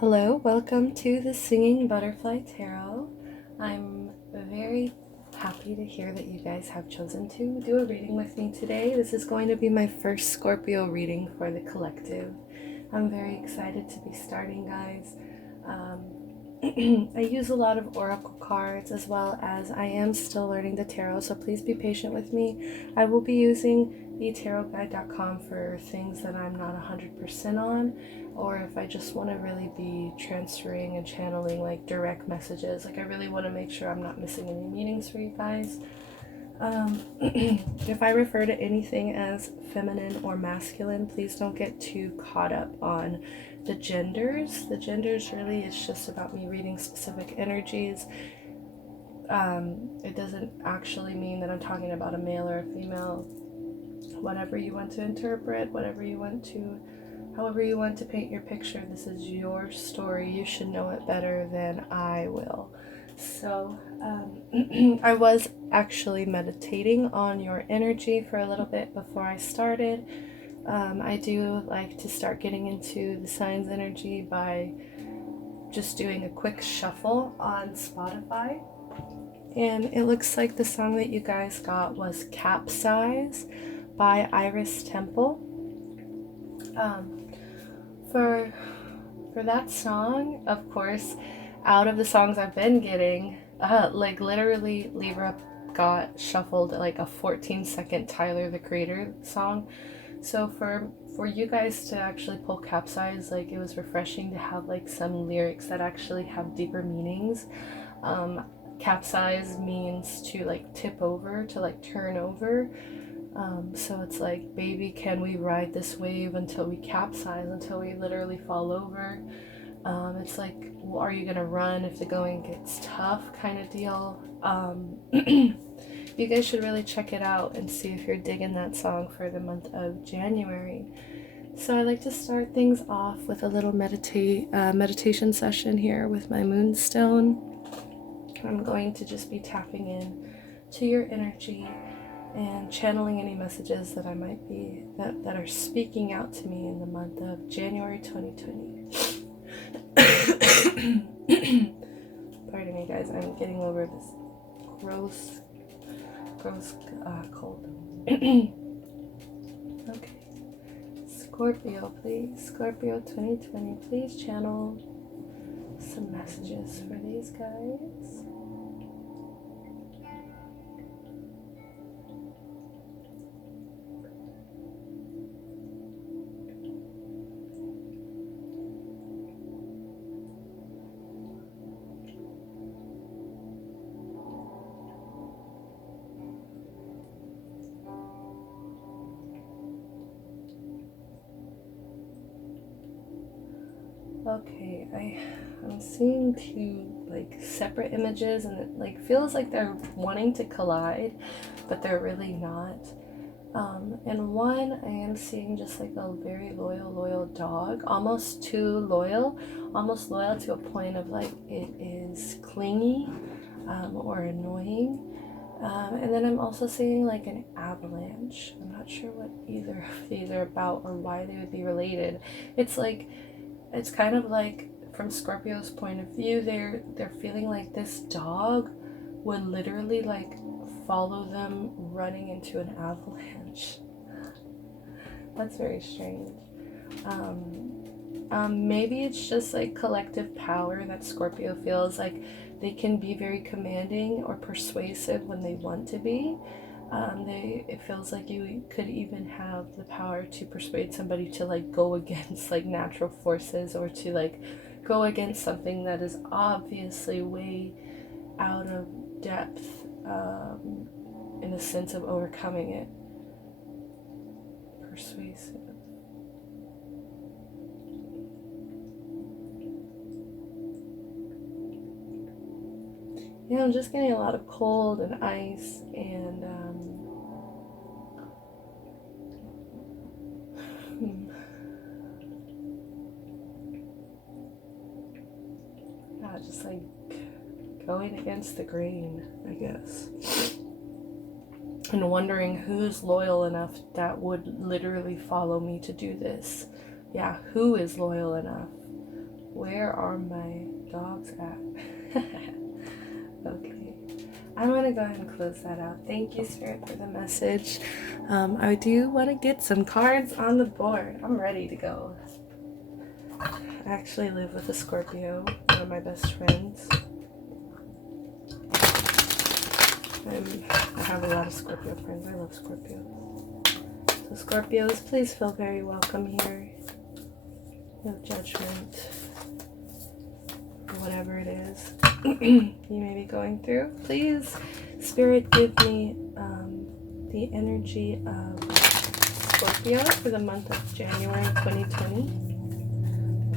Hello, welcome to the Singing Butterfly Tarot. I'm very happy to hear that you guys have chosen to do a reading with me today. This is going to be my first Scorpio reading for the collective. I'm very excited to be starting, guys. I use a lot of oracle cards as well as I am still learning the tarot, so please be patient with me. I will be using the tarotguide.com for things that I'm not 100% on, or if I just want to really be transferring and channeling like direct messages. Like I really want to make sure I'm not missing any meanings for you guys. If I refer to anything as feminine or masculine, please don't get too caught up on the genders. The genders really is just about me reading specific energies. It doesn't actually mean that I'm talking about a male or a female. Whatever you want to interpret, however you want to paint your picture, this is your story. You should know it better than I will. So I was actually meditating on your energy for a little bit before I started. I do like to start getting into the sign's energy by just doing a quick shuffle on Spotify. And it looks like the song that you guys got was Capsize by Iris Temple. For that song, of course, out of the songs I've been getting, like literally Libra got shuffled like a 14-second Tyler the Creator song. So for you guys to actually pull Capsize, like it was refreshing to have like some lyrics that actually have deeper meanings. Capsize means to like tip over, to like turn over. So it's like, baby, can we ride this wave until we capsize, until we literally fall over? It's like, well, are you gonna run if the going gets tough, kind of deal. You guys should really check it out and see if you're digging that song for the month of January. So I like to start things off with a little meditation session here with my moonstone. I'm going to just be tapping in to your energy and channeling any messages that I might be that are speaking out to me in the month of January 2020. Pardon me, guys. I'm getting over this gross cold. Okay. Scorpio, please. Scorpio 2020. Please channel some messages for these guys. Okay, I'm seeing two like separate images, and it like feels like they're wanting to collide, but they're really not. And one, I am seeing just like a very loyal dog, almost too loyal, almost loyal to a point of like it is clingy or annoying. And then I'm also seeing like an avalanche. I'm not sure what either of these are about or why they would be related. It's kind of like from Scorpio's point of view, they're feeling like this dog would literally like follow them running into an avalanche. That's very strange. Maybe it's just like collective power that Scorpio feels like they can be very commanding or persuasive when they want to be. It feels like you could even have the power to persuade somebody to like go against like natural forces, or to like go against something that is obviously way out of depth, in the sense of overcoming it. Persuasive. Yeah, I'm just getting a lot of cold and ice and yeah, just like going against the grain, I guess. And wondering who's loyal enough that would literally follow me to do this. Yeah, who is loyal enough? Where are my dogs at? Okay. I'm going to go ahead and close that out. Thank you, Spirit, for the message. I do want to get some cards on the board. I'm ready to go. I actually live with a Scorpio, one of my best friends. I have a lot of Scorpio friends. I love Scorpio. So Scorpios, please feel very welcome here. No judgment. Whatever it is you may be going through. Please, Spirit, give me the energy of Scorpio for the month of January 2020.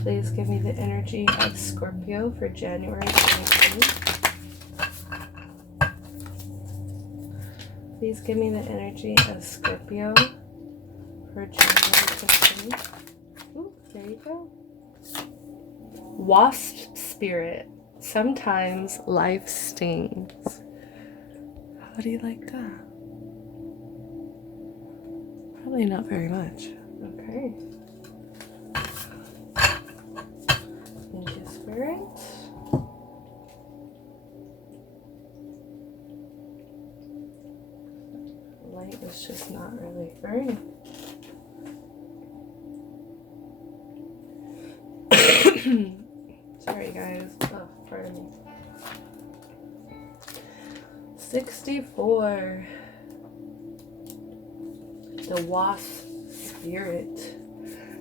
Please give me the energy of Scorpio for January 2020. Please give me the energy of Scorpio for January 2020. Ooh, there you go. Wasp spirit. Sometimes life stings. How do you like that? Probably not very much. Okay. Thank you, Spirit. Light is just not really burning. Sorry, guys. Oh, pardon me. 64. The wasp spirit.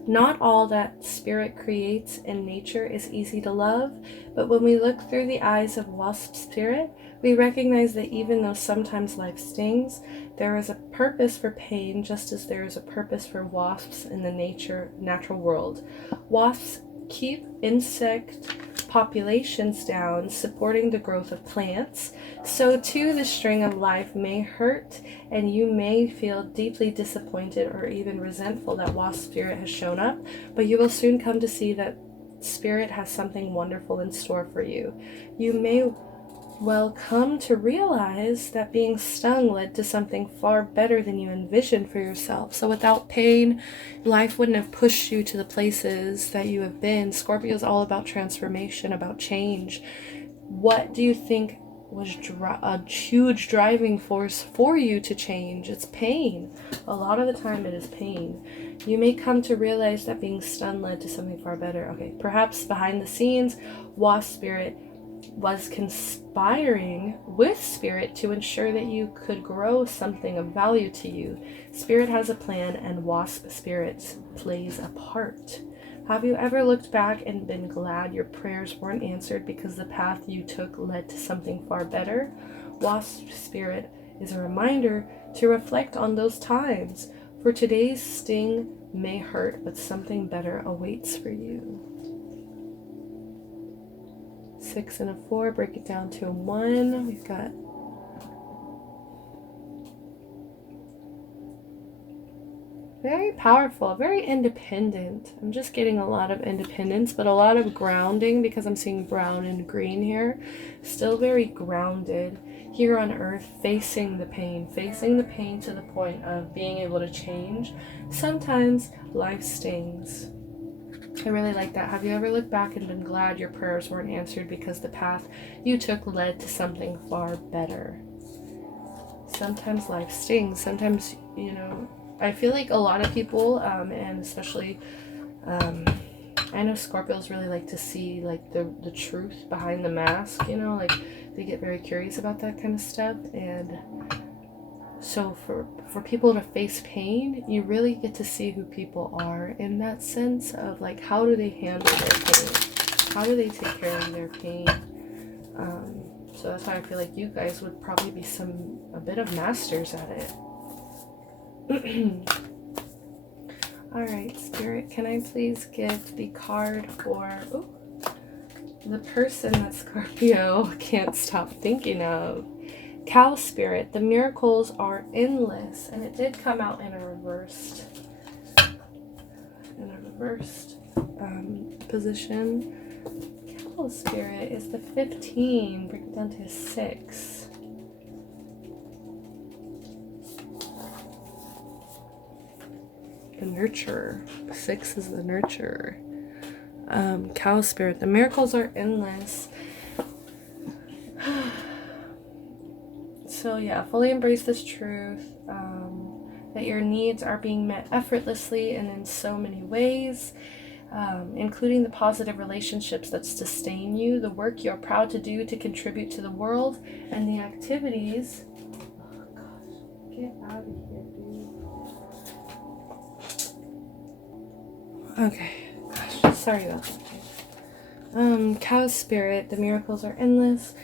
Not all that spirit creates in nature is easy to love, but when we look through the eyes of wasp spirit, we recognize that even though sometimes life stings, there is a purpose for pain, just as there is a purpose for wasps in the natural world. Wasps keep insect populations down, supporting the growth of plants. So too the string of life may hurt, and you may feel deeply disappointed or even resentful that wasp spirit has shown up, but you will soon come to see that spirit has something wonderful in store for you. You may well come to realize that being stung led to something far better than you envisioned for yourself. So without pain, life wouldn't have pushed you to the places that you have been. Scorpio is all about transformation, about change. What do you think was a huge driving force for you to change? It's pain. A lot of the time it is pain. You may come to realize that being stung led to something far better. Okay, perhaps behind the scenes, wasp spirit was conspiring with spirit to ensure that you could grow something of value to you. Spirit has a plan, and wasp spirit plays a part. Have you ever looked back and been glad your prayers weren't answered because the path you took led to something far better? Wasp spirit is a reminder to reflect on those times, for today's sting may hurt, but something better awaits for you. 6 and a 4, break it down to a 1. We've got very powerful, very independent. I'm just getting a lot of independence, but a lot of grounding because I'm seeing brown and green here. Still very grounded here on earth, facing the pain to the point of being able to change. Sometimes life stings. I really like that. Have you ever looked back and been glad your prayers weren't answered because the path you took led to something far better? Sometimes life stings. Sometimes, I feel like a lot of people, and especially, I know Scorpios really like to see like the truth behind the mask, like they get very curious about that kind of stuff. And so for people to face pain, you really get to see who people are in that sense of like, how do they handle their pain? How do they take care of their pain? So that's why I feel like you guys would probably be a bit of masters at it. Alright, Spirit, can I please give the card for the person that Scorpio can't stop thinking of? Cow Spirit, the miracles are endless, and it did come out in a reversed position. Cow Spirit is the 15, bring it down to 6. The nurturer. 6 is the nurturer. Cow Spirit, the miracles are endless. So yeah, fully embrace this truth, that your needs are being met effortlessly and in so many ways, including the positive relationships that sustain you, the work you're proud to do to contribute to the world, and the activities. Oh gosh, get out of here, dude. Okay, gosh, sorry about that. Cow Spirit, the miracles are endless.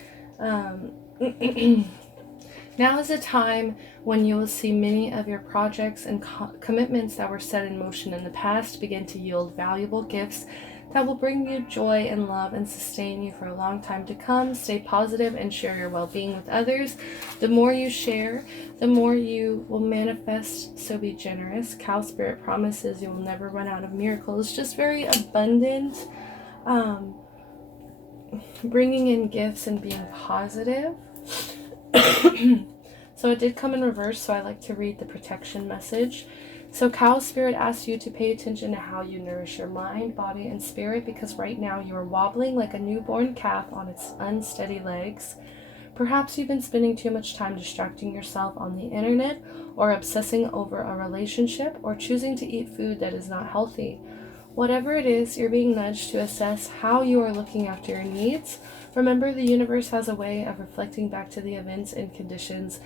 Now is a time when you will see many of your projects and commitments that were set in motion in the past begin to yield valuable gifts that will bring you joy and love and sustain you for a long time to come. Stay positive and share your well-being with others. The more you share, the more you will manifest, so be generous. Cow Spirit promises you will never run out of miracles, just very abundant, bringing in gifts and being positive. So it did come in reverse, so I like to read the protection message. So Cow Spirit asks you to pay attention to how you nourish your mind, body, and spirit, because right now you are wobbling like a newborn calf on its unsteady legs. Perhaps you've been spending too much time distracting yourself on the internet, or obsessing over a relationship, or choosing to eat food that is not healthy. Whatever it is, you're being nudged to assess how you are looking after your needs. Remember, the universe has a way of reflecting back to the events and conditions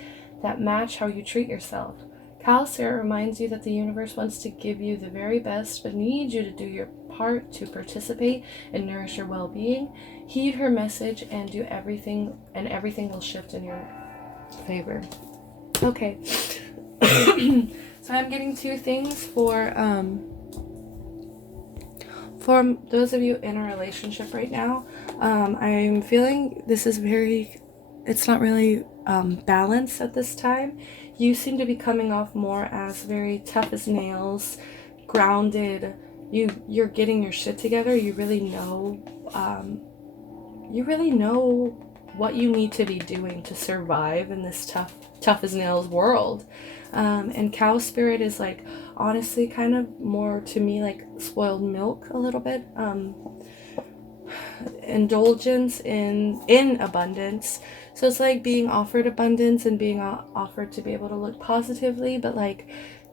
that match how you treat yourself. Cow Spirit reminds you that the universe wants to give you the very best, but needs you to do your part to participate and nourish your well-being. Heed her message and do everything, and everything will shift in your favor. Okay. So I'm getting two things for those of you in a relationship right now. I'm feeling this is it's not really balanced at this time. You seem to be coming off more as very tough as nails, grounded. You're getting your shit together. You really know what you need to be doing to survive in this tough as nails world. And Cow Spirit is like, honestly, kind of more to me like spoiled milk a little bit. Indulgence in abundance. So it's like being offered abundance and being offered to be able to look positively, but like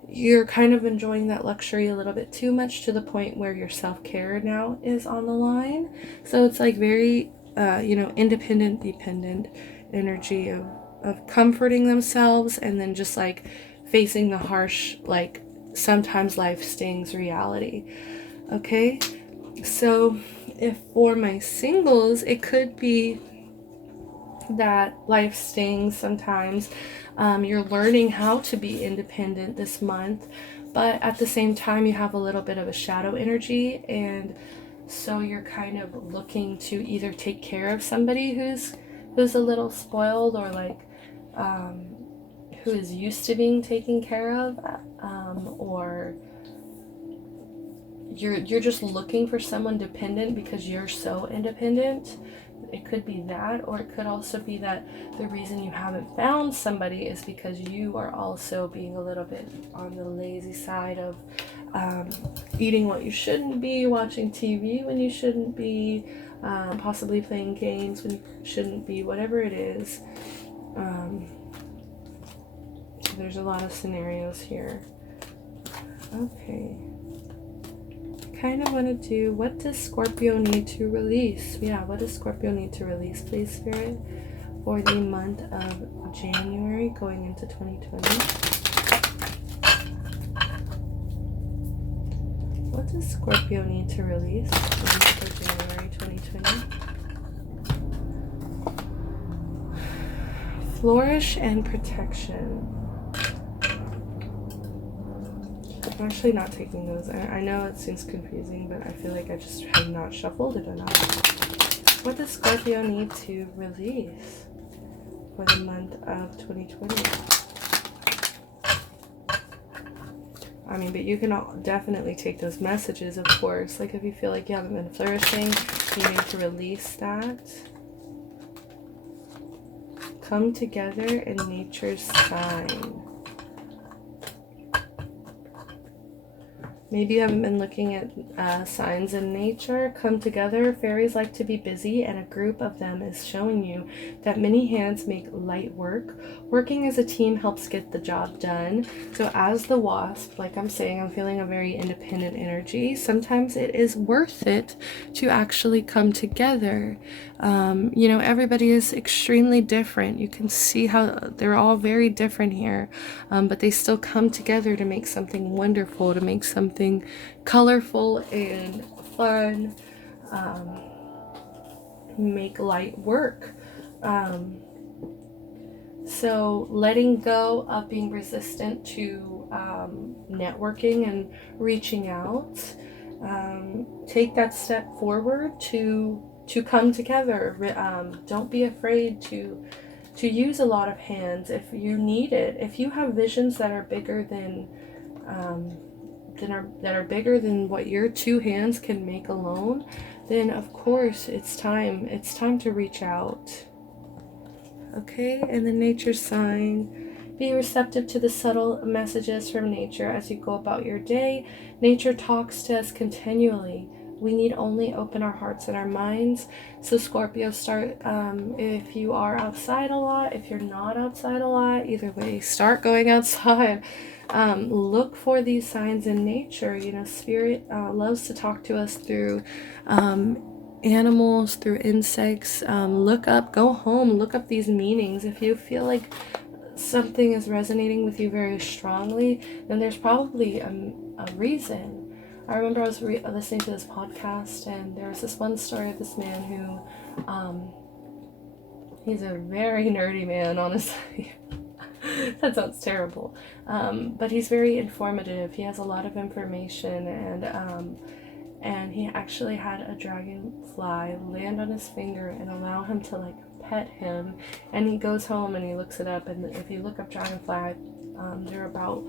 you're kind of enjoying that luxury a little bit too much, to the point where your self-care now is on the line. So it's like very independent, dependent energy of comforting themselves, and then just like facing the harsh, like sometimes life stings reality. Okay, so if for my singles, it could be that life stings sometimes. You're learning how to be independent this month, but at the same time you have a little bit of a shadow energy, and so you're kind of looking to either take care of somebody who's a little spoiled, or like who is used to being taken care of, or you're just looking for someone dependent because you're so independent. It could be that, or it could also be that the reason you haven't found somebody is because you are also being a little bit on the lazy side of eating what you shouldn't be, watching TV when you shouldn't be, possibly playing games when you shouldn't be, whatever it is. There's a lot of scenarios here. Okay. Kind of want to do, what does Scorpio need to release? Yeah, what does Scorpio need to release, please, Spirit, for the month of January going into 2020? What does Scorpio need to release for January 2020? Flourish and protection. I'm actually not taking those. I know it seems confusing, but I feel like I just have not shuffled it enough. What does Scorpio need to release for the month of 2020? I mean, but you can definitely take those messages, of course. Like if you feel like you haven't been flourishing, you need to release that. Come together in nature's sign. Maybe you haven't been looking at signs in nature. Come together. Fairies like to be busy, and a group of them is showing you that many hands make light work. Working as a team helps get the job done. So as the wasp, like I'm saying, I'm feeling a very independent energy. Sometimes it is worth it to actually come together. Everybody is extremely different. You can see how they're all very different here, but they still come together to make something wonderful, to make something colorful and fun, make light work. So letting go of being resistant to networking and reaching out, take that step forward to come together. Don't be afraid to use a lot of hands if you need it. If you have visions that are bigger than bigger than what your two hands can make alone, then of course it's time to reach out. Okay, and the nature sign. Be receptive to the subtle messages from nature as you go about your day. Nature talks to us continually. We need only open our hearts and our minds. So Scorpio, start, if you are outside a lot, if you're not outside a lot, either way, start going outside. Look for these signs in nature. Spirit loves to talk to us through animals, through insects. Go home, look up these meanings. If you feel like something is resonating with you very strongly, then there's probably a reason. I remember I was listening to this podcast, and there was this one story of this man who, he's a very nerdy man, honestly. That sounds terrible. But he's very informative. He has a lot of information, and he actually had a dragonfly land on his finger and allow him to pet him. And he goes home and he looks it up, and if you look up dragonfly, they're about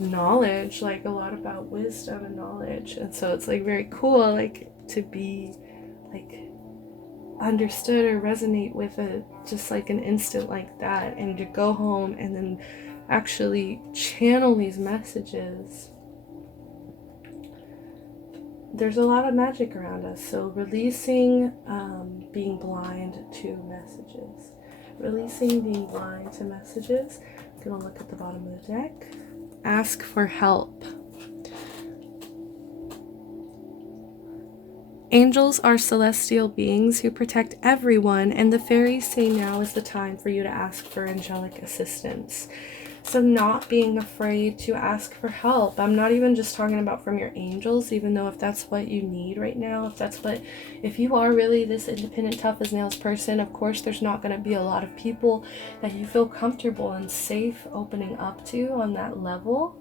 knowledge, a lot about wisdom and knowledge. And so it's very cool to be understood or resonate with it just an instant like that, and to go home and then actually channel these messages. There's a lot of magic around us, so releasing being blind to messages. Releasing being blind to messages. I'm gonna look at the bottom of the deck. Ask for help. Angels are celestial beings who protect everyone, and the fairies say now is the time for you to ask for angelic assistance. So not being afraid to ask for help. I'm not even just talking about from your angels, even though if that's what you need right now, if you are really this independent, tough as nails person, of course there's not going to be a lot of people that you feel comfortable and safe opening up to on that level.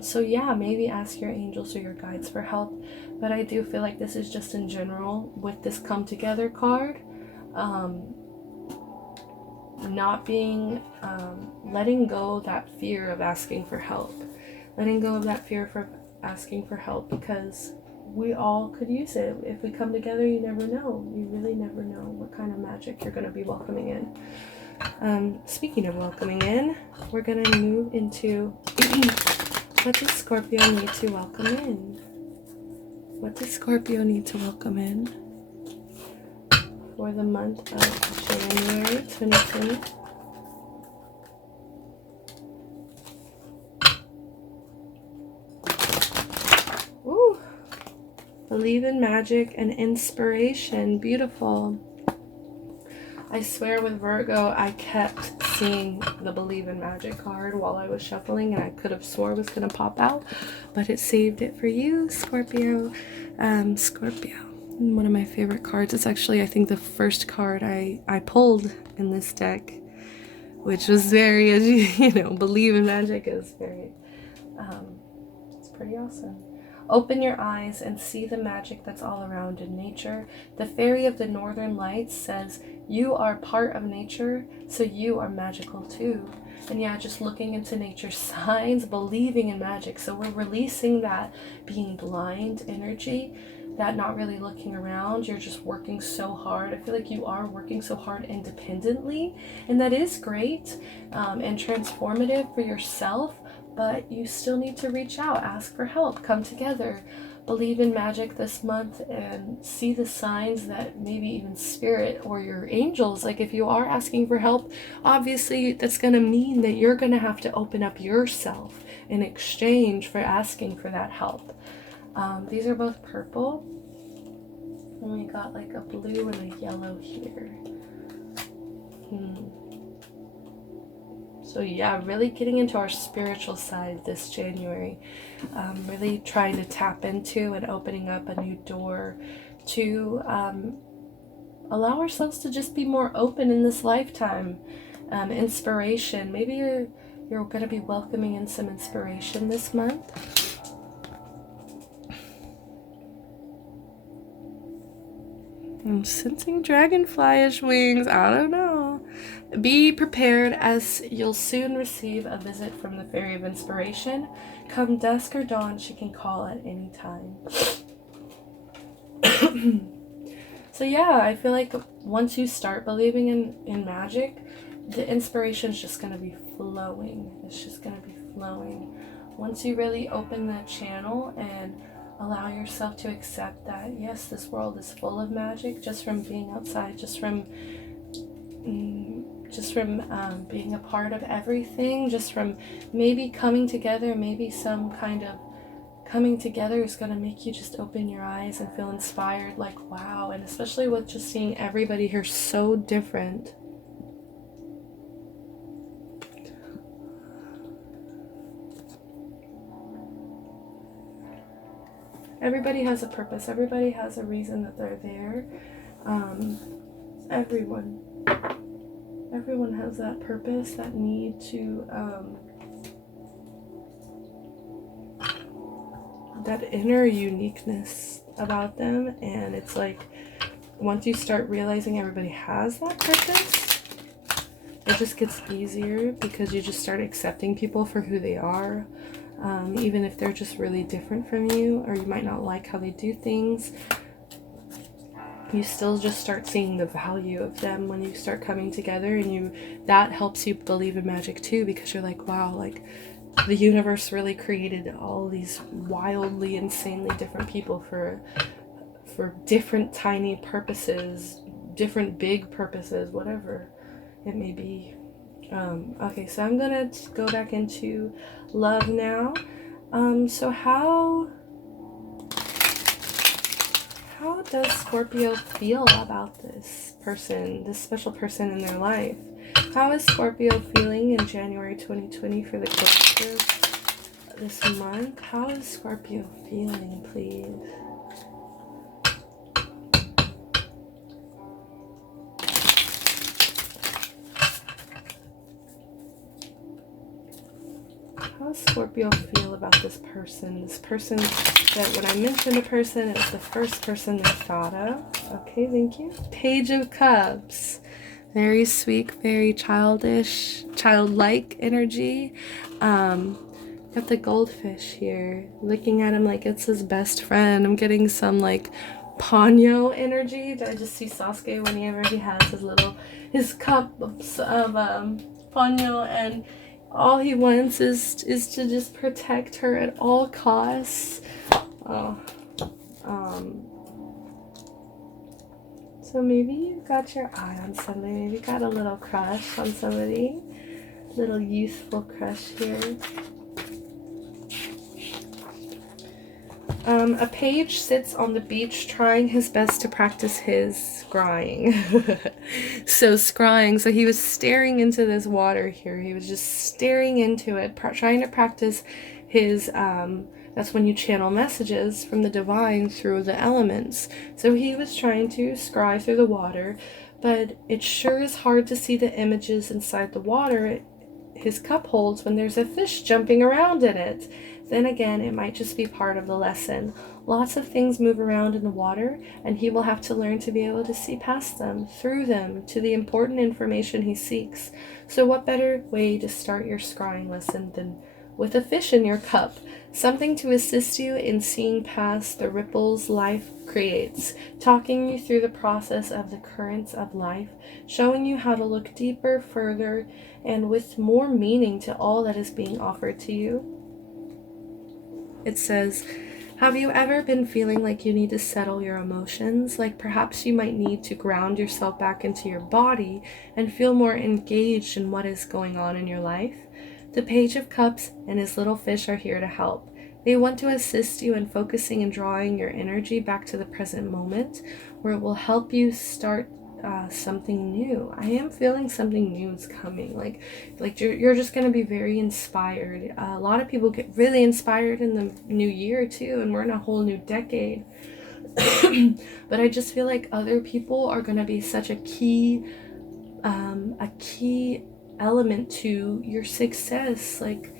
So yeah, maybe ask your angels or your guides for help. But I do feel like this is just in general with this come together card. Not being, letting go that fear of asking for help. Letting go of that fear for asking for help, because we all could use it. If we come together, you never know. You really never know what kind of magic you're going to be welcoming in. Speaking of welcoming in, we're going to move into what does Scorpio need to welcome in? What does Scorpio need to welcome in for the month of January 2020? Ooh. Believe in magic and inspiration. Beautiful. I swear with Virgo, I kept seeing the Believe in Magic card while I was shuffling, and I could have swore it was going to pop out, but it saved it for you, Scorpio. Scorpio. One of my favorite cards. It's actually, I think, the first card I pulled in this deck, which was very, as you know, Believe in Magic is very, it's pretty awesome. Open your eyes and see the magic that's all around in nature. The fairy of the northern lights says, you are part of nature, so you are magical too. And yeah, just looking into nature's signs, believing in magic. So we're releasing that being blind energy, that not really looking around. You're just working so hard. I feel like you are working so hard independently, and that is great and transformative for yourself. but you still need to reach out, ask for help, come together, believe in magic this month, and see the signs that maybe even spirit or your angels, like if you are asking for help, obviously that's going to mean that you're going to have to open up yourself in exchange for asking for that help. These are both purple, and we got like a blue and a yellow here. So yeah, really getting into our spiritual side this January. Really trying to tap into and opening up a new door to allow ourselves to just be more open in this lifetime. Inspiration. Maybe you're going to be welcoming in some inspiration this month. I'm sensing dragonflyish wings. I don't know. Be prepared, as you'll soon receive a visit from the Fairy of Inspiration. Come dusk or dawn, she can call at any time. So yeah, I feel like once you start believing in magic, the inspiration is just going to be flowing. It's just going to be flowing. Once you really open that channel and allow yourself to accept that, yes, this world is full of magic, just from being outside, just from being a part of everything, just from maybe coming together, maybe some kind of coming together is going to make you just open your eyes and feel inspired, like wow. And especially with just seeing everybody here so different. Everybody has a purpose. Everybody has a reason that they're there. Everyone has that purpose, that need to, that inner uniqueness about them. And it's like, once you start realizing everybody has that purpose, it just gets easier, because you just start accepting people for who they are. Even if they're just really different from you, or you might not like how they do things, you still just start seeing the value of them when you start coming together, and that helps you believe in magic too, because you're like, wow, like the universe really created all these wildly, insanely different people for different tiny purposes, different big purposes, whatever it may be. Okay, so I'm gonna go back into love now. So how does Scorpio feel about this person, this special person in their life? How is Scorpio feeling in January 2020 for the collective this month? How is Scorpio feeling, please? How does Scorpio feel about this person? This person that when I mentioned a person, it was the first person they thought of. Okay, thank you. Page of Cups. Very sweet, very childish, childlike energy. Got the goldfish here. Looking at him like it's his best friend. I'm getting some like Ponyo energy. I just see Sasuke whenever he has his cup of Ponyo, and all he wants is to just protect her at all costs. So maybe you got your eye on somebody. Maybe you got a little crush on somebody. Little youthful crush here. A page sits on the beach trying his best to practice his scrying. So scrying, so he was staring into this water here. He was just staring into it, trying to practice his, that's when you channel messages from the divine through the elements. So he was trying to scry through the water, but it sure is hard to see the images inside the water his cup holds when there's a fish jumping around in it. Then again, it might just be part of the lesson. Lots of things move around in the water, and he will have to learn to be able to see past them, through them, to the important information he seeks. So what better way to start your scrying lesson than with a fish in your cup, something to assist you in seeing past the ripples life creates, talking you through the process of the currents of life, showing you how to look deeper, further, and with more meaning to all that is being offered to you. It says, have you ever been feeling like you need to settle your emotions? Like perhaps you might need to ground yourself back into your body and feel more engaged in what is going on in your life? The Page of Cups and his little fish are here to help. They want to assist you in focusing and drawing your energy back to the present moment, where it will help you start something new. I am feeling something new is coming. Like you're just going to be very inspired. A lot of people get really inspired in the new year too, and we're in a whole new decade. But I just feel like other people are going to be such a key element to your success. Like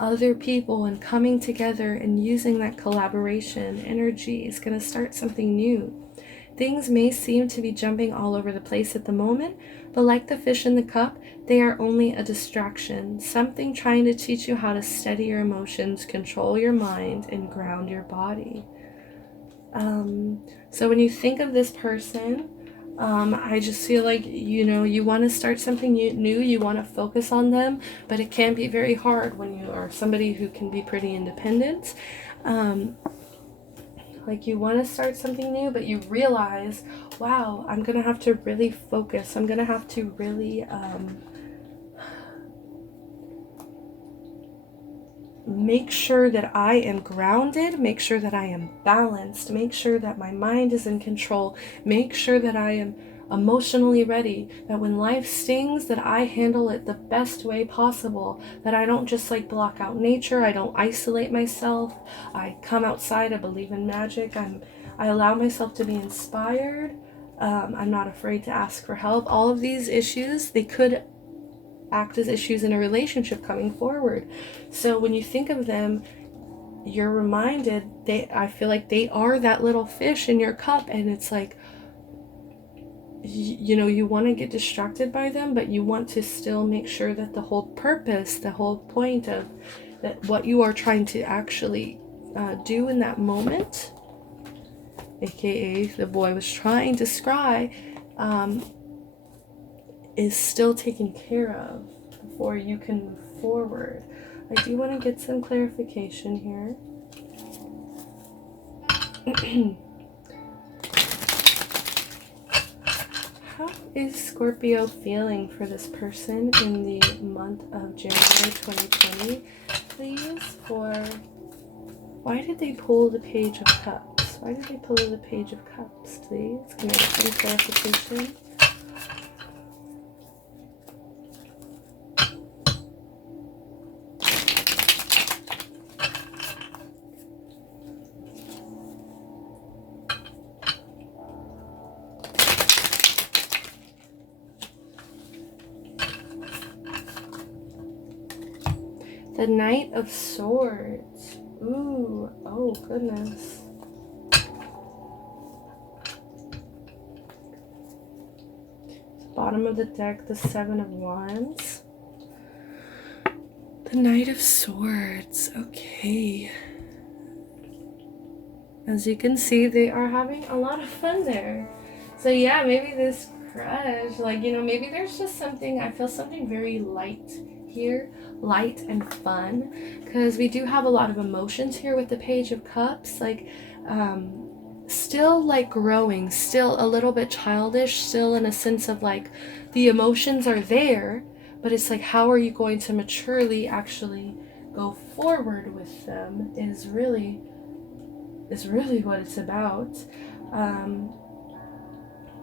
other people and coming together and using that collaboration energy is going to start something new. Things may seem to be jumping all over the place at the moment, but like the fish in the cup, they are only a distraction, something trying to teach you how to steady your emotions, control your mind, and ground your body. So when you think of this person, I just feel like, you want to start something new, you want to focus on them, but it can be very hard when you are somebody who can be pretty independent. Like you want to start something new, but you realize, wow, I'm going to have to really focus. I'm going to have to really make sure that I am grounded, make sure that I am balanced, make sure that my mind is in control, make sure that I am emotionally ready, that when life stings, that I handle it the best way possible, that I don't just like block out nature, I don't isolate myself, I come outside, I believe in magic, I allow myself to be inspired, I'm not afraid to ask for help. All of these issues, they could act as issues in a relationship coming forward. So when you think of them, you're reminded, I feel like they are that little fish in your cup, and it's like, you want to get distracted by them, but you want to still make sure that the whole purpose, the whole point of that, what you are trying to actually do in that moment, aka the boy was trying to scry, is still taken care of before you can move forward. I do want to get some clarification here. How is Scorpio feeling for this person in the month of January 2020? Please, why did they pull the Page of Cups? Why did they pull the Page of Cups, please? Can I get some clarification? The Knight of Swords. Ooh, oh goodness. Bottom of the deck, the Seven of Wands. The Knight of Swords. Okay. As you can see, they are having a lot of fun there. So yeah, maybe this crush, like, maybe there's just something, I feel something very light here, light and fun, because we do have a lot of emotions here with the Page of Cups, like still like growing, still a little bit childish, still in a sense of like the emotions are there, but it's like, how are you going to maturely actually go forward with them is really what it's about. And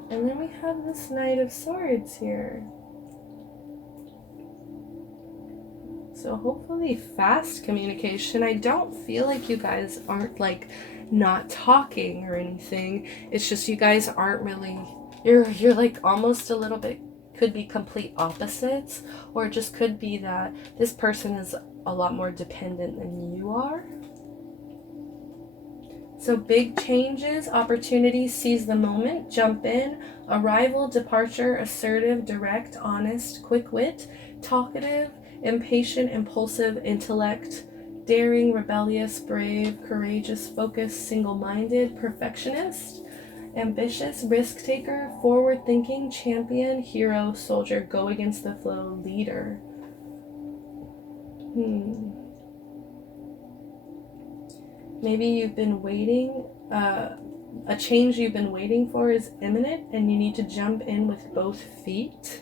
then we have this Knight of Swords here. So hopefully fast communication. I don't feel like you guys aren't like not talking or anything. It's just you guys aren't really, you're like almost a little bit, could be complete opposites, or it just could be that this person is a lot more dependent than you are. So big changes, opportunities, seize the moment, jump in, arrival, departure, assertive, direct, honest, quick wit, talkative, impatient, impulsive, intellect, daring, rebellious, brave, courageous, focused, single-minded, perfectionist, ambitious, risk-taker, forward-thinking, champion, hero, soldier, go against the flow, leader. Maybe you've been waiting, a change you've been waiting for is imminent and you need to jump in with both feet.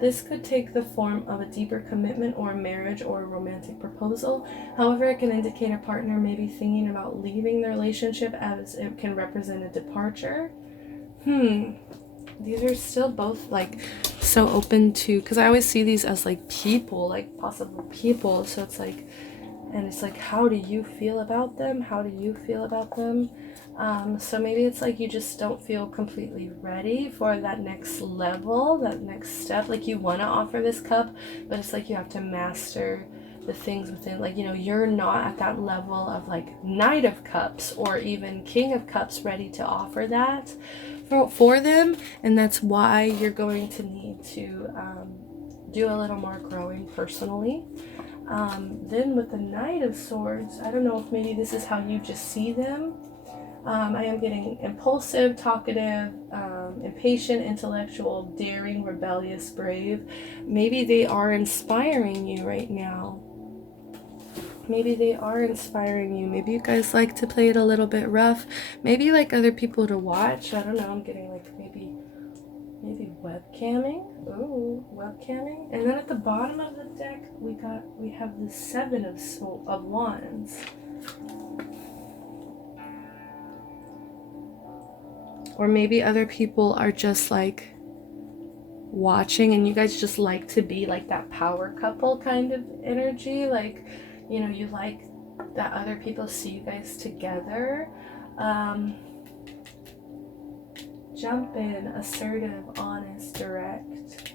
This could take the form of a deeper commitment or a marriage or a romantic proposal. However, it can indicate a partner may be thinking about leaving the relationship, as it can represent a departure. These are still both like so open to, because I always see these as like people, like possible people. So it's like, and it's like, how do you feel about them? How do you feel about them? So maybe it's like you just don't feel completely ready for that next level, that next step. Like you want to offer this cup, but it's like you have to master the things within. Like, you know, you're not at that level of like Knight of Cups or even King of Cups ready to offer that for them. And that's why you're going to need to do a little more growing personally. Then with the Knight of Swords, I don't know if maybe this is how you just see them. I am getting impulsive, talkative, impatient, intellectual, daring, rebellious, brave. Maybe they are inspiring you right now. Maybe they are inspiring you. Maybe you guys like to play it a little bit rough. Maybe you like other people to watch. I don't know. I'm getting like maybe webcamming. Oh, webcamming. And then at the bottom of the deck, we have the Seven of Wands. Or maybe other people are just like watching and you guys just like to be like that power couple kind of energy. Like, you know, you like that other people see you guys together. Jump in, assertive, honest, direct,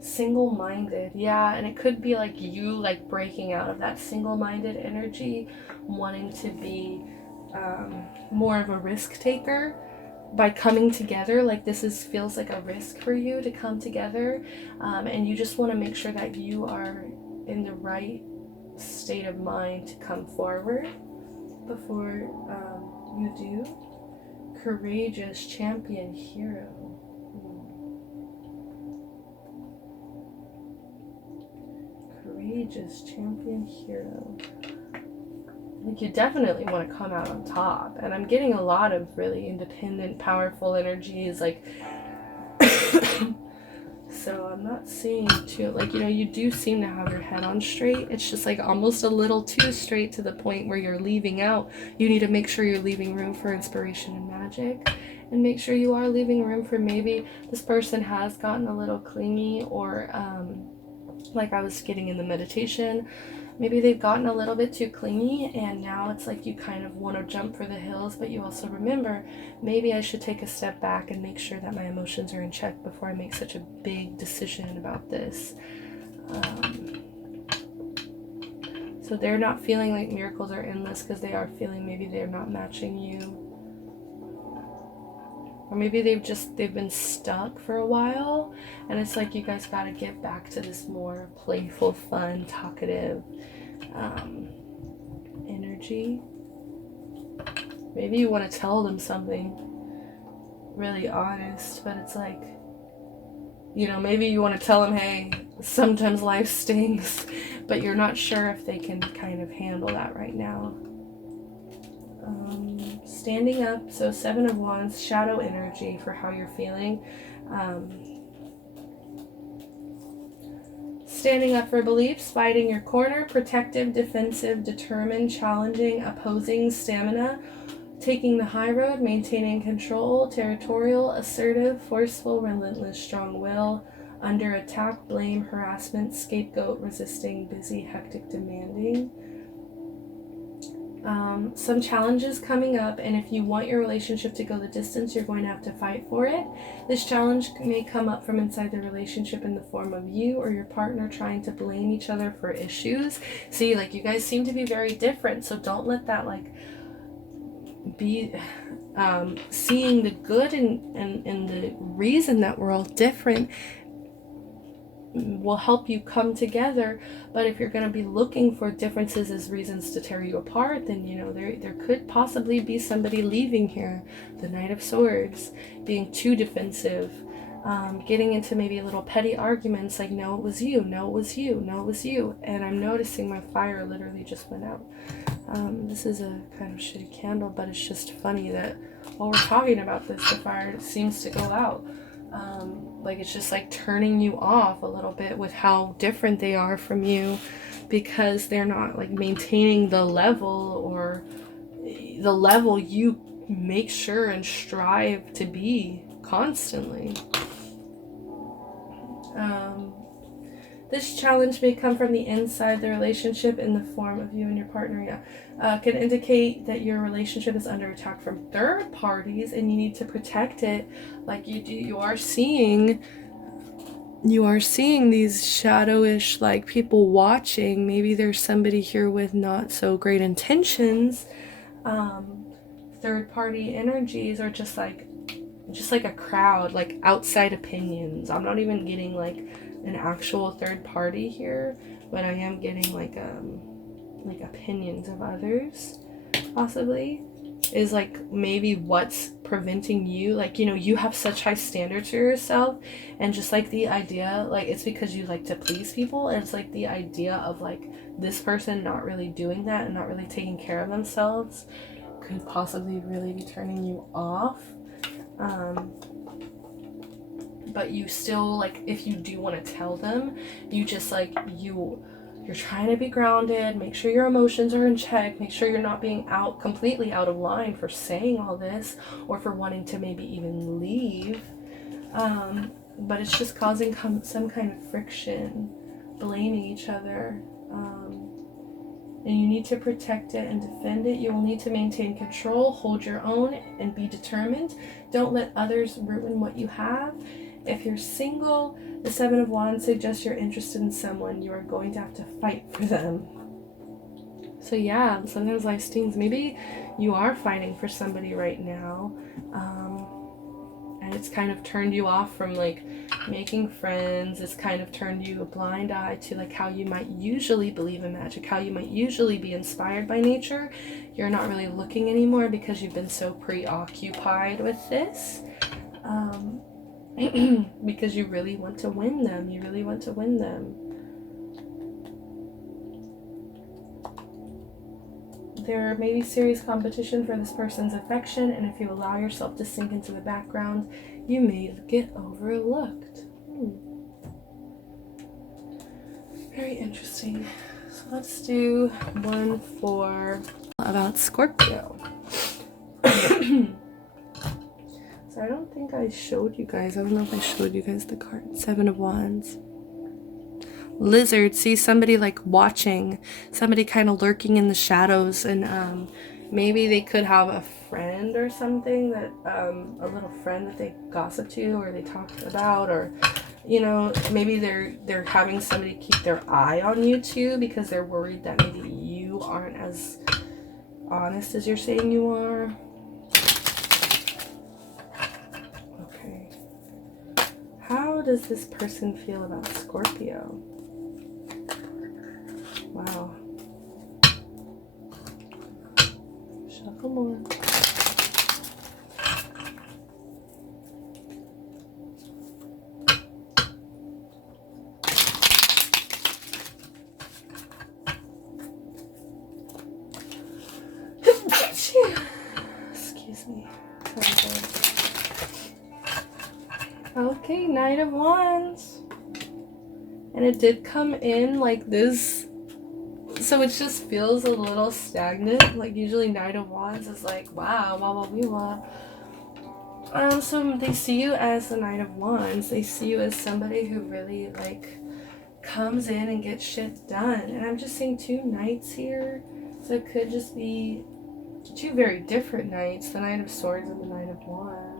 single-minded. Yeah, and it could be like you like breaking out of that single-minded energy, wanting to be more of a risk taker by coming together. Like this feels like a risk for you to come together, and you just want to make sure that you are in the right state of mind to come forward before you do. Courageous, champion, hero. Courageous, champion, hero. Like you definitely want to come out on top, and I'm getting a lot of really independent, powerful energies, like so I'm not seeing too, like, you know, you do seem to have your head on straight. It's just like almost a little too straight to the point where you're leaving out. You need to make sure you're leaving room for inspiration and magic, and make sure you are leaving room for maybe this person has gotten a little clingy, or like I was getting in the meditation, maybe they've gotten a little bit too clingy, and now it's like you kind of want to jump for the hills, but you also remember, maybe I should take a step back and make sure that my emotions are in check before I make such a big decision about this. So they're not feeling like miracles are endless because they are feeling maybe they're not matching you. Or maybe they've been stuck for a while, and it's like you guys got to get back to this more playful, fun, talkative energy. Maybe you want to tell them something really honest, but it's like, you know, maybe you want to tell them, hey, sometimes life stings, but you're not sure if they can kind of handle that right now. Standing up, so Seven of Wands, shadow energy for how you're feeling. Standing up for beliefs, fighting your corner, protective, defensive, determined, challenging, opposing, stamina, taking the high road, maintaining control, territorial, assertive, forceful, relentless, strong will, under attack, blame, harassment, scapegoat, resisting, busy, hectic, demanding. Some challenges coming up, and if you want your relationship to go the distance, you're going to have to fight for it. This challenge may come up from inside the relationship in the form of you or your partner trying to blame each other for issues. See, like, you guys seem to be very different, so don't let that, like, be seeing the good and the reason that we're all different will help you come together. But if you're going to be looking for differences as reasons to tear you apart, then there could possibly be somebody leaving here. The Knight of Swords, being too defensive, getting into maybe little petty arguments like, no, it was you, no, it was you, no, it was you. And I'm noticing my fire literally just went out. This is a kind of shitty candle, but it's just funny that while we're talking about this, the fire seems to go out. Like it's just like turning you off a little bit with how different they are from you, because they're not like maintaining the level or the level you make sure and strive to be constantly. This challenge may come from the inside the relationship in the form of you and your partner. Can indicate that your relationship is under attack from third parties and you need to protect it like you do. You are seeing these shadowish like people watching. Maybe there's somebody here with not so great intentions. Third party energies are just like a crowd, like outside opinions. I'm not even getting like an actual third party here, but I am getting like opinions of others, possibly, is like maybe what's preventing you. Like, you have such high standards for yourself, and just like the idea, like it's because you like to please people, and it's like the idea of like this person not really doing that and not really taking care of themselves could possibly really be turning you off. But you still, like, if you do want to tell them, you just like you're trying to be grounded, make sure your emotions are in check, make sure you're not being completely out of line for saying all this or for wanting to maybe even leave. But it's just causing some kind of friction, blaming each other. And you need to protect it and defend it. You will need to maintain control, hold your own, and be determined. Don't let others ruin what you have. If you're single, the Seven of Wands suggests you're interested in someone. You are going to have to fight for them. So yeah, sometimes life stings. Maybe you are fighting for somebody right now. And it's kind of turned you off from like making friends. It's kind of turned you a blind eye to like how you might usually believe in magic, how you might usually be inspired by nature. You're not really looking anymore because you've been so preoccupied with this. Because you really want to win them. You really want to win them. There may be serious competition for this person's affection, and if you allow yourself to sink into the background, you may get overlooked. Very interesting. So let's do one for about Scorpio. So I don't think I showed you guys. I don't know if I showed you guys the card. Seven of Wands. Lizard. See somebody like watching, somebody kind of lurking in the shadows, and maybe they could have a friend or something that a little friend that they gossip to or they talk about, or maybe they're having somebody keep their eye on you too because they're worried that maybe you aren't as honest as you're saying you are. Okay. How does this person feel about Scorpio? Wow. Shuffle more. Excuse me. Okay, Knight of Wands. And it did come in like this. So it just feels a little stagnant. Like usually Knight of Wands is like, wow, blah, blah, blah. So they see you as the Knight of Wands. They see you as somebody who really like comes in and gets shit done. And I'm just seeing two knights here. So it could just be two very different knights. The Knight of Swords and the Knight of Wands.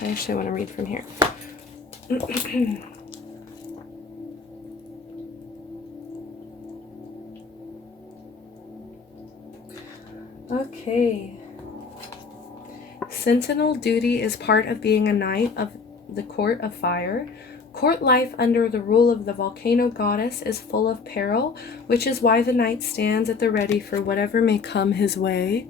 I actually want to read from here. Okay. Sentinel duty is part of being a knight of the court of fire. Court life under the rule of the volcano goddess is full of peril, which is why the knight stands at the ready for whatever may come his way.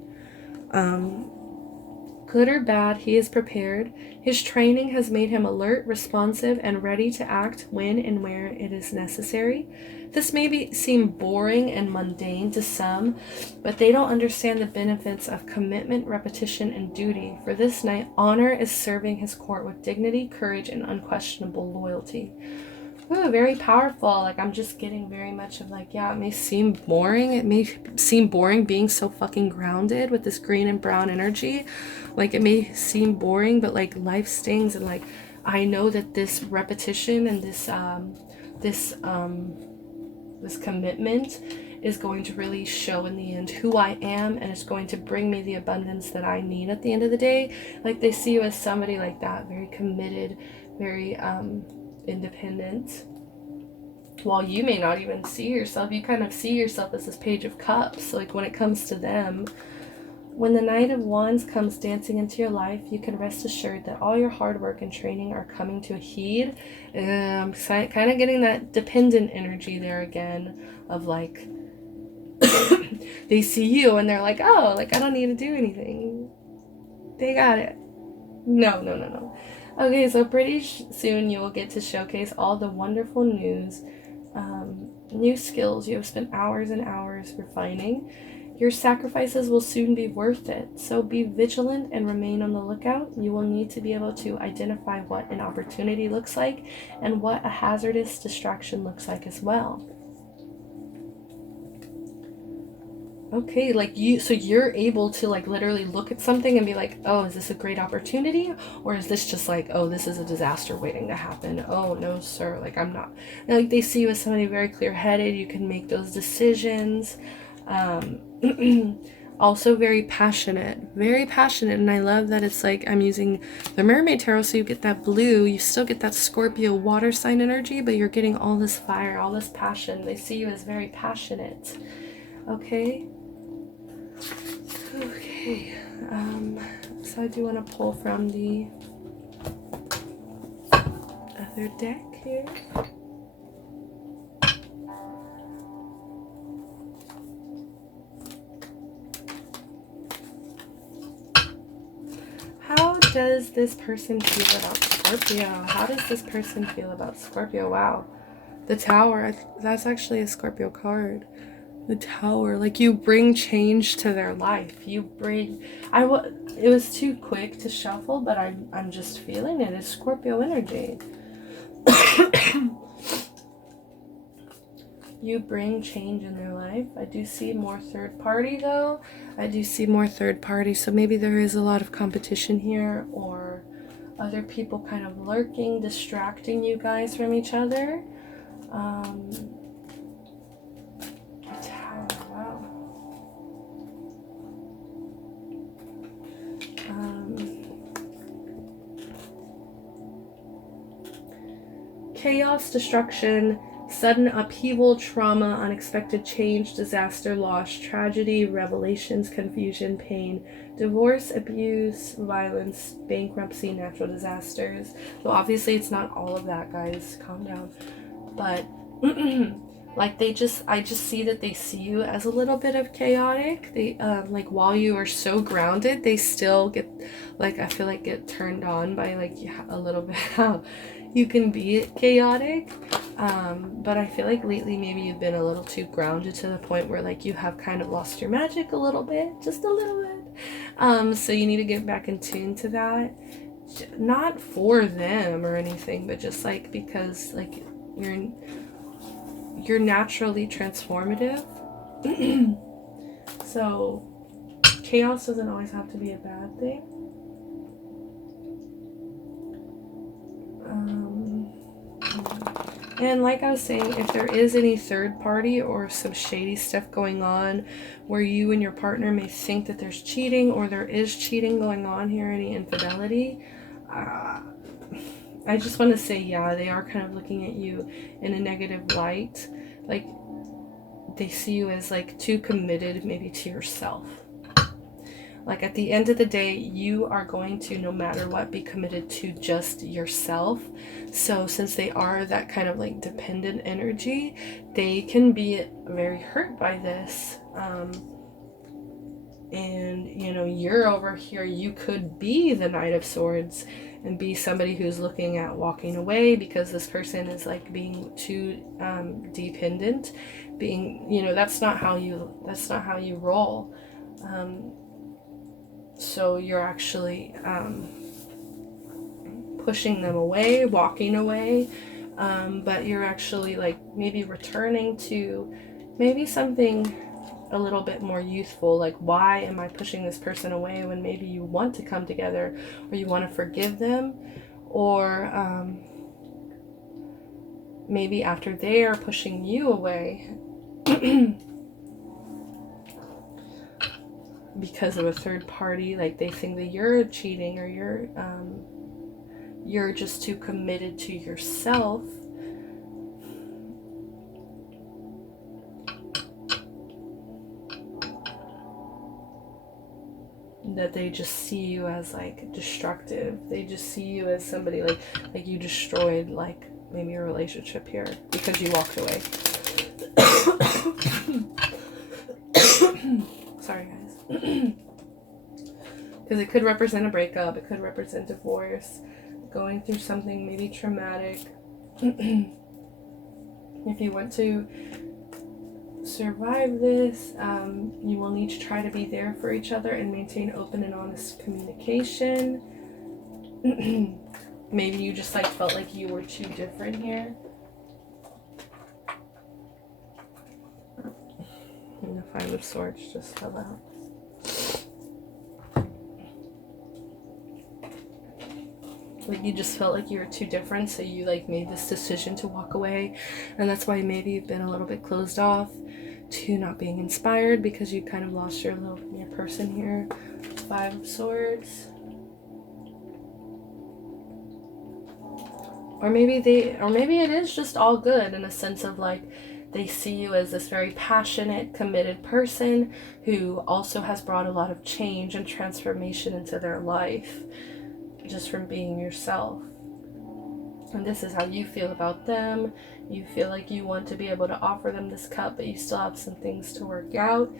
Good or bad, he is prepared. His training has made him alert, responsive, and ready to act when and where it is necessary. This may seem boring and mundane to some, but they don't understand the benefits of commitment, repetition, and duty. For this knight, honor is serving his court with dignity, courage, and unquestionable loyalty. Ooh, very powerful. Like, I'm just getting very much of like, yeah, it may seem boring. It may seem boring being so fucking grounded with this green and brown energy. Like, it may seem boring, but like life stings, and like I know that this repetition and this commitment is going to really show in the end who I am, and it's going to bring me the abundance that I need at the end of the day. Like, they see you as somebody like that, very committed, very independent, while you may not even see yourself. You kind of see yourself as this Page of Cups. So like, when it comes to them, when the Knight of Wands comes dancing into your life, you can rest assured that all your hard work and training are coming to a heed. I'm kind of getting that dependent energy there again, of like they see you and they're like, oh, like I don't need to do anything, they got it. No. Okay, so pretty soon you will get to showcase all the wonderful new skills you have spent hours and hours refining. Your sacrifices will soon be worth it, so be vigilant and remain on the lookout. You will need to be able to identify what an opportunity looks like and what a hazardous distraction looks like as well. Okay, like so you're able to like literally look at something and be like, oh, is this a great opportunity? Or is this just like, oh, this is a disaster waiting to happen? Oh, no, sir, like I'm not. And, like, they see you as somebody very clear-headed. You can make those decisions. Also very passionate, and I love that it's like I'm using the Mermaid Tarot, so you get that blue, you still get that Scorpio water sign energy, but you're getting all this fire, all this passion. They see you as very passionate. Okay, so I do want to pull from the other deck here. How does this person feel about Scorpio? How does this person feel about Scorpio? Wow. The Tower. That's actually a Scorpio card. The Tower. Like, you bring change to their life. You bring... It was too quick to shuffle, but I'm just feeling it. It's Scorpio energy. You bring change in their life. I do see more third party though. So maybe there is a lot of competition here, or other people kind of lurking, distracting you guys from each other. Wow. Chaos, destruction, sudden upheaval, trauma, unexpected change, disaster, loss, tragedy, revelations, confusion, pain, divorce, abuse, violence, bankruptcy, natural disasters. So obviously it's not all of that, guys. Calm down. But like I just see that they see you as a little bit of chaotic. They like, while you are so grounded, they still get like, I feel like, get turned on by like a little bit how you can be chaotic. But I feel like lately maybe you've been a little too grounded to the point where like you have kind of lost your magic a little bit, just a little bit. So you need to get back in tune to that. Not for them or anything, but just like because like you're naturally transformative. So chaos doesn't always have to be a bad thing. And like I was saying, if there is any third party or some shady stuff going on where you and your partner may think that there's cheating, or there is cheating going on here, any infidelity, I just want to say, yeah, they are kind of looking at you in a negative light. Like, they see you as like too committed maybe to yourself. Like at the end of the day, you are going to, no matter what, be committed to just yourself. So since they are that kind of like dependent energy, they can be very hurt by this. And you know, you're over here, you could be the Knight of Swords and be somebody who's looking at walking away because this person is like being too dependent, being, you know, that's not how you roll. So you're actually pushing them away, walking away, but you're actually like maybe returning to maybe something a little bit more youthful. Like, why am I pushing this person away when maybe you want to come together, or you want to forgive them, or maybe after they are pushing you away because of a third party, like they think that you're cheating, or you're just too committed to yourself. That they just see you as like destructive. They just see you as somebody like you destroyed like maybe a relationship here because you walked away. Sorry guys. Because it could represent a breakup, it could represent divorce, going through something maybe traumatic. If you want to survive this, you will need to try to be there for each other and maintain open and honest communication. Maybe you just like felt like you were too different here. And the Five of Swords just fell out. Like you just felt like you were too different, so you like made this decision to walk away, and that's why maybe you've been a little bit closed off to not being inspired because you kind of lost your person here. Five of Swords. Or maybe it is just all good in a sense of like they see you as this very passionate, committed person who also has brought a lot of change and transformation into their life just from being yourself. And this is how you feel about them. You feel like you want to be able to offer them this cup, but you still have some things to work out.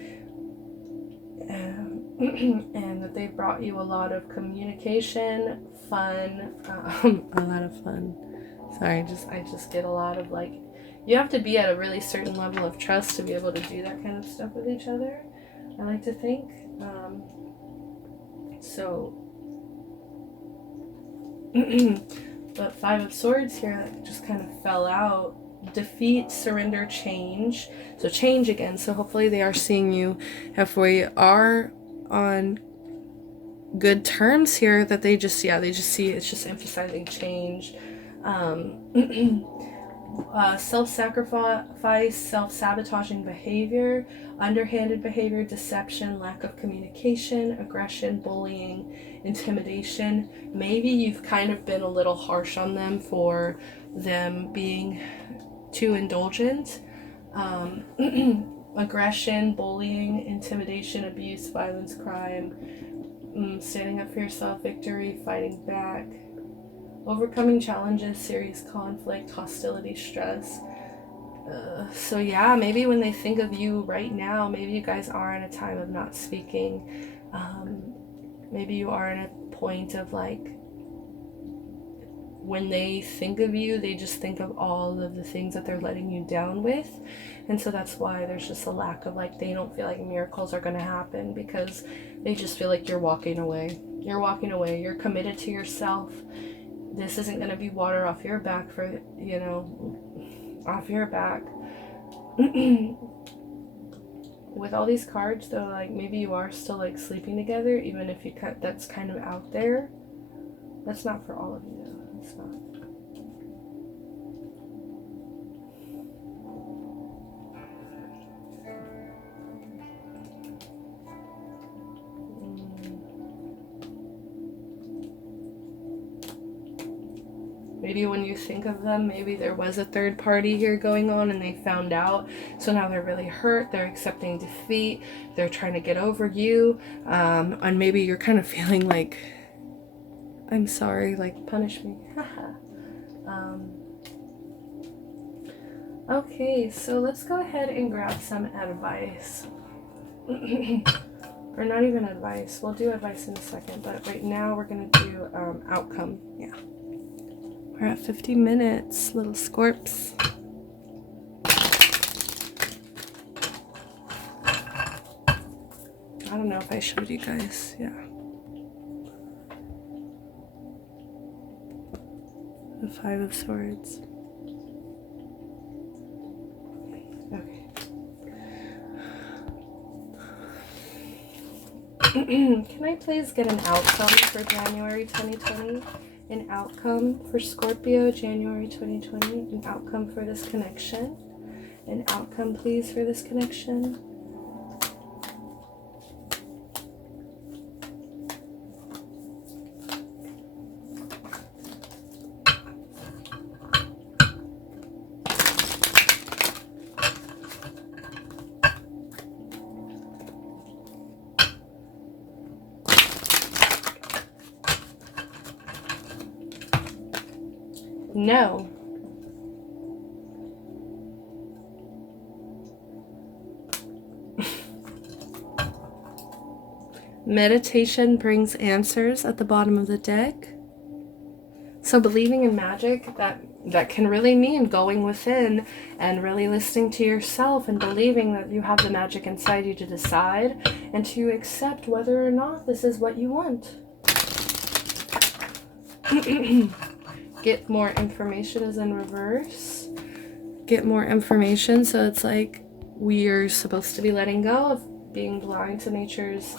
And that they brought you a lot of communication, fun, a lot of fun. Sorry, I just get a lot of like, you have to be at a really certain level of trust to be able to do that kind of stuff with each other, I like to think. But Five of Swords here just kind of fell out. Defeat, surrender, change. So change again. So hopefully they are seeing you if we are on good terms here, that they just see it's just emphasizing change. Self-sacrifice, self-sabotaging behavior, underhanded behavior, deception, lack of communication, aggression, bullying, intimidation. Maybe you've kind of been a little harsh on them for them being too indulgent. Aggression, bullying, intimidation, abuse, violence, crime, standing up for yourself, victory, fighting back, overcoming challenges, serious conflict, hostility, stress. So yeah, maybe when they think of you right now, maybe you guys are in a time of not speaking. Maybe you are in a point of like, when they think of you, they just think of all of the things that they're letting you down with. And so that's why there's just a lack of like, they don't feel like miracles are going to happen because they just feel like you're walking away. You're walking away. You're committed to yourself. This isn't going to be water off your back for, you know, off your back. With all these cards though, like maybe you are still like sleeping together, even if you that's kind of out there. That's not for all of you though. It's not. Maybe when you think of them, maybe there was a third party here going on and they found out. So now they're really hurt. They're accepting defeat. They're trying to get over you. And maybe you're kind of feeling like, I'm sorry, like, punish me. Okay, so let's go ahead and grab some advice. Or not even advice. We'll do advice in a second, but right now we're going to do outcome. Yeah. We're at 50 minutes, little Scorps. I don't know if I showed you guys. Yeah. The 5 of Swords. Okay. Can I please get an outcome for January 2020? An outcome for Scorpio, January 2020. An outcome for this connection. An outcome, please, for this connection. No. Meditation brings answers at the bottom of the deck. So believing in magic, that can really mean going within and really listening to yourself and believing that you have the magic inside you to decide and to accept whether or not this is what you want. Get more information is in reverse. Get more information. So it's like we're supposed to be letting go of being blind to nature's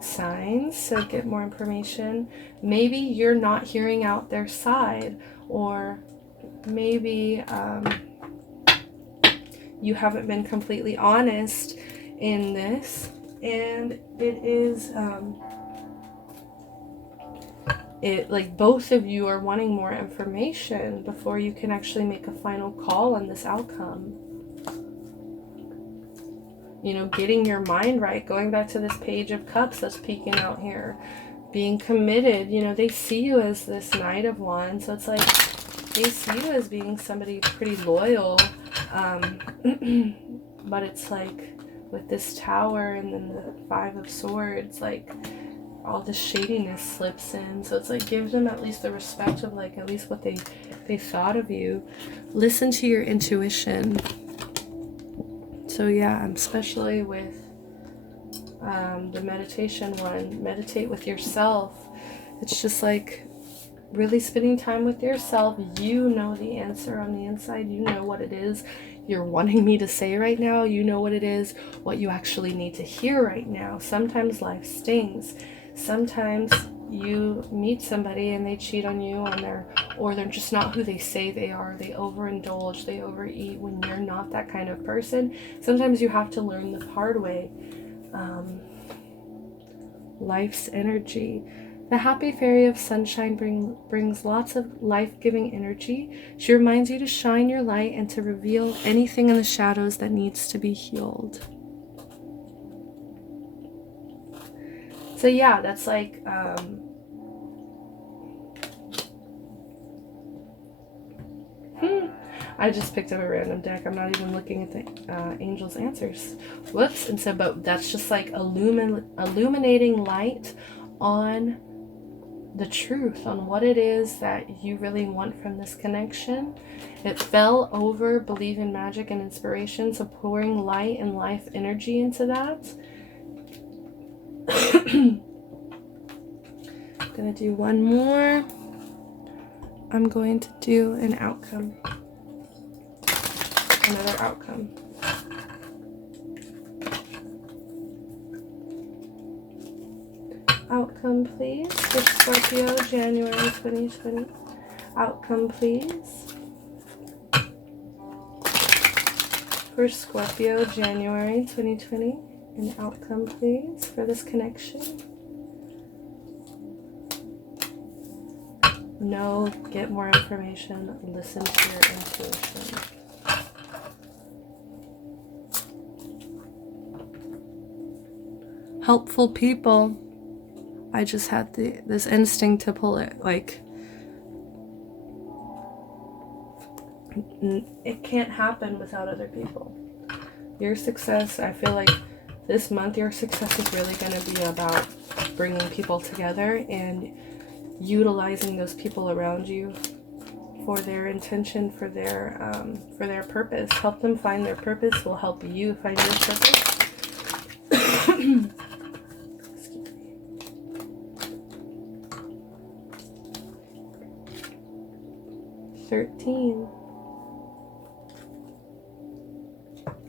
signs. So get more information. Maybe you're not hearing out their side, or maybe you haven't been completely honest in this, and it is like both of you are wanting more information before you can actually make a final call on this outcome. You know, getting your mind right, going back to this Page of Cups that's peeking out here, being committed. You know, they see you as this Knight of Wands, so it's like they see you as being somebody pretty loyal, but it's like with this Tower and then the 5 of Swords, like all this shadiness slips in. So it's like give them at least the respect of like at least what they thought of you. Listen to your intuition. So yeah, especially with the meditation one, meditate with yourself. It's just like really spending time with yourself. You know the answer on the inside. You know what it is you're wanting me to say right now. You know what it is, what you actually need to hear right now. Sometimes life stings. Sometimes you meet somebody and they cheat on you or they're just not who they say they are. They overindulge, they overeat when you're not that kind of person. Sometimes you have to learn the hard way. Life's energy. The Happy Fairy of Sunshine brings lots of life-giving energy. She reminds you to shine your light and to reveal anything in the shadows that needs to be healed. So yeah, that's like I just picked up a random deck. I'm not even looking at the angel's answers. Whoops. And so, but that's just like illuminating light on the truth, on what it is that you really want from this connection. It fell over believe in magic and inspiration, so pouring light and life energy into that. I'm gonna do one more. I'm going to do an outcome. Another outcome. Outcome, please, for Scorpio, January 2020. Outcome, please. For Scorpio, January 2020. An outcome, please, for this connection. Know, get more information, listen to your intuition. Helpful people. I just had this instinct to pull it. Like, it can't happen without other people. Your success, I feel like this month your success is really going to be about bringing people together and utilizing those people around you for their intention, for their purpose. Help them find their purpose will help you find your purpose. Excuse me. 13.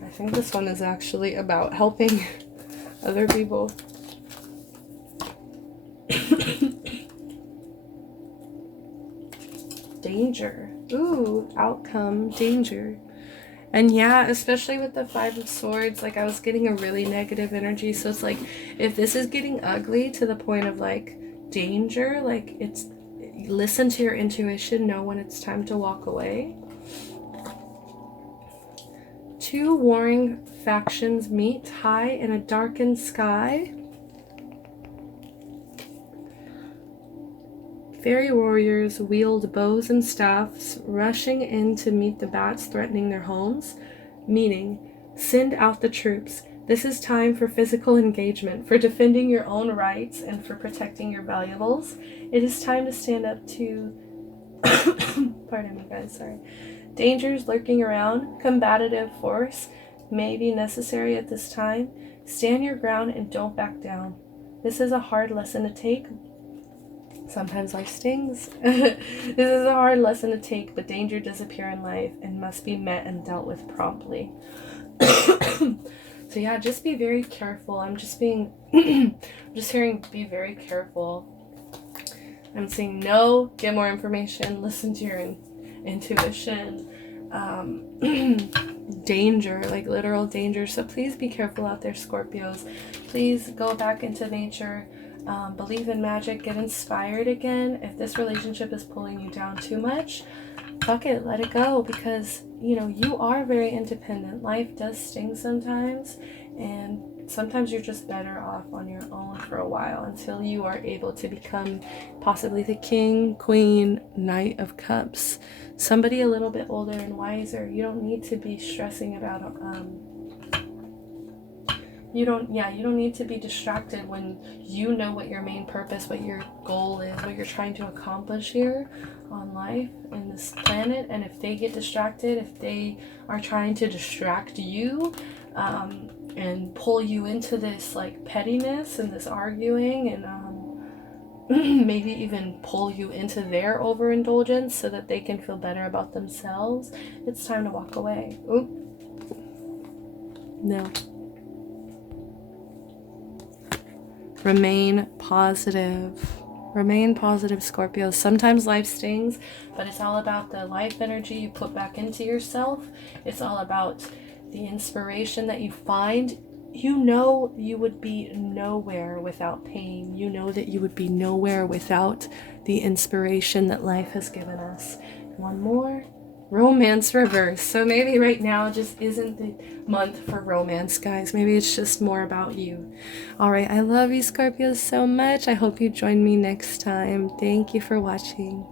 I think this one is actually about helping other people. Danger. Ooh, outcome, danger. And yeah, especially with the 5 of Swords, like I was getting a really negative energy. So it's like, if this is getting ugly to the point of like danger, like it's, listen to your intuition, know when it's time to walk away. 2 warring factions meet high in a darkened sky. Fairy warriors wield bows and staffs, rushing in to meet the bats threatening their homes. Meaning, send out the troops. This is time for physical engagement, for defending your own rights, and for protecting your valuables. It is time to stand up to... Pardon me, guys, sorry. Dangers lurking around, combative force may be necessary at this time. Stand your ground and don't back down. This is a hard lesson to take. Sometimes life stings. This is a hard lesson to take, but danger does appear in life and must be met and dealt with promptly. So yeah, just be very careful. I'm just hearing be very careful. I'm saying no, get more information, listen to your intuition. Danger, like literal danger. So please be careful out there, Scorpios. Please go back into nature. Believe in magic, get inspired again. If this relationship is pulling you down too much, fuck it, let it go, because you know you are very independent. Life does sting sometimes, and sometimes you're just better off on your own for a while until you are able to become possibly the king, queen, knight of cups, somebody a little bit older and wiser. You don't need to be stressing about you don't need to be distracted when you know what your main purpose, what your goal is, what you're trying to accomplish here on life and this planet. And if they get distracted, if they are trying to distract you and pull you into this like pettiness and this arguing and maybe even pull you into their overindulgence so that they can feel better about themselves, it's time to walk away. Oop. No. Remain positive. Remain positive, Scorpio. Sometimes life stings, but it's all about the life energy you put back into yourself. It's all about the inspiration that you find. You know you would be nowhere without pain. You know that you would be nowhere without the inspiration that life has given us. One more. Romance reverse. So maybe right now just isn't the month for romance, guys. Maybe it's just more about you. All right, I love you, Scorpios, so much. I hope you join me next time. Thank you for watching.